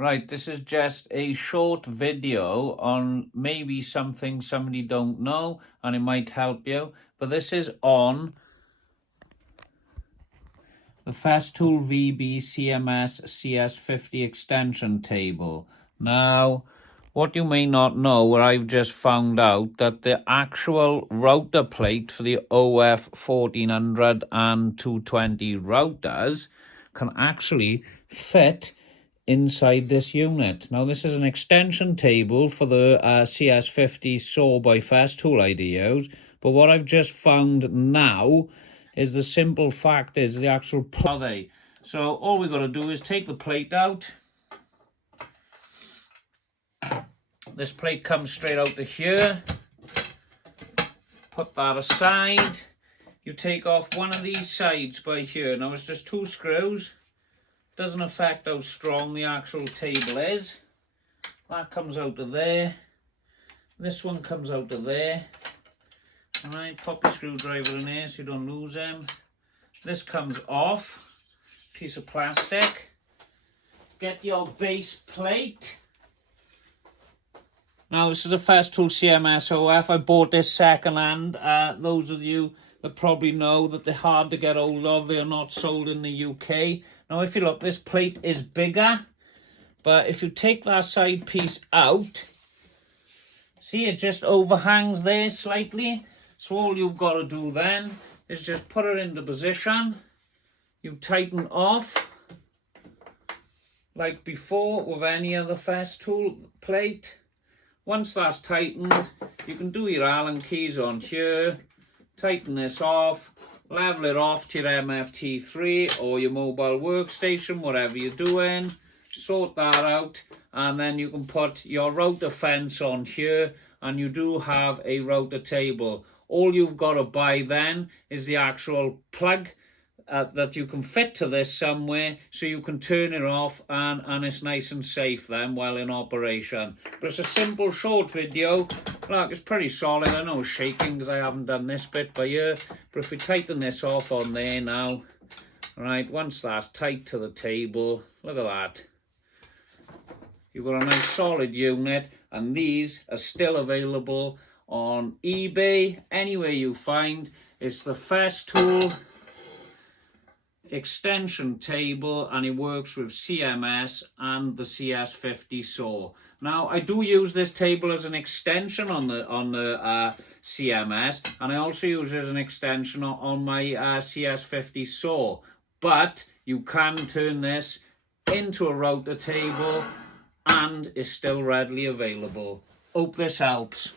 Right, this is just a short video on maybe something somebody don't know and it might help you. But this is on the Festool VB CMS CS50 extension table. Now, what you may not know, or I've just found out, that the actual router plate for the OF 1400 and 220 routers can actually fit inside this unit. Now, this is an extension table for the CS50 SAW by Festool ideas, but what I've just found now is the simple fact is the actual plate. So all we've got to do is take the plate out. This plate comes straight out to here. Put that aside. You take off one of these sides by here. Now it's just 2 screws. Doesn't affect how strong the actual table is. That comes out of there. This one comes out of there. Alright, pop your screwdriver in there so you don't lose them. This comes off. Piece of plastic. Get your base plate. Now this is a Festool CMS OF. I bought this second hand. Those of you that probably know that they're hard to get hold of. They are not sold in the UK. Now if you look, this plate is bigger. But if you take that side piece out, see it just overhangs there slightly. So all you've got to do then is just put it into position. You tighten off like before with any other Festool plate. Once that's tightened, you can do your Allen keys on here, tighten this off, level it off to your MFT3 or your mobile workstation, whatever you're doing, sort that out, and then you can put your router fence on here, and you do have a router table. All you've got to buy then is the actual plug that you can fit to this somewhere so you can turn it off and it's nice and safe then while in operation. But it's a simple short video. Look, it's pretty solid. I know it's shaking because I haven't done this bit by here, but if we tighten this off on there now, right, once that's tight to the table, look at that. You've got a nice solid unit, and these are still available on eBay, anywhere you find. It's the Festool extension table, and it works with CMS and the CS50 SAW. Now I do use this table as an extension on the CMS, and I also use it as an extension on my CS50 SAW. But you can turn this into a router table and is still readily available. Hope this helps.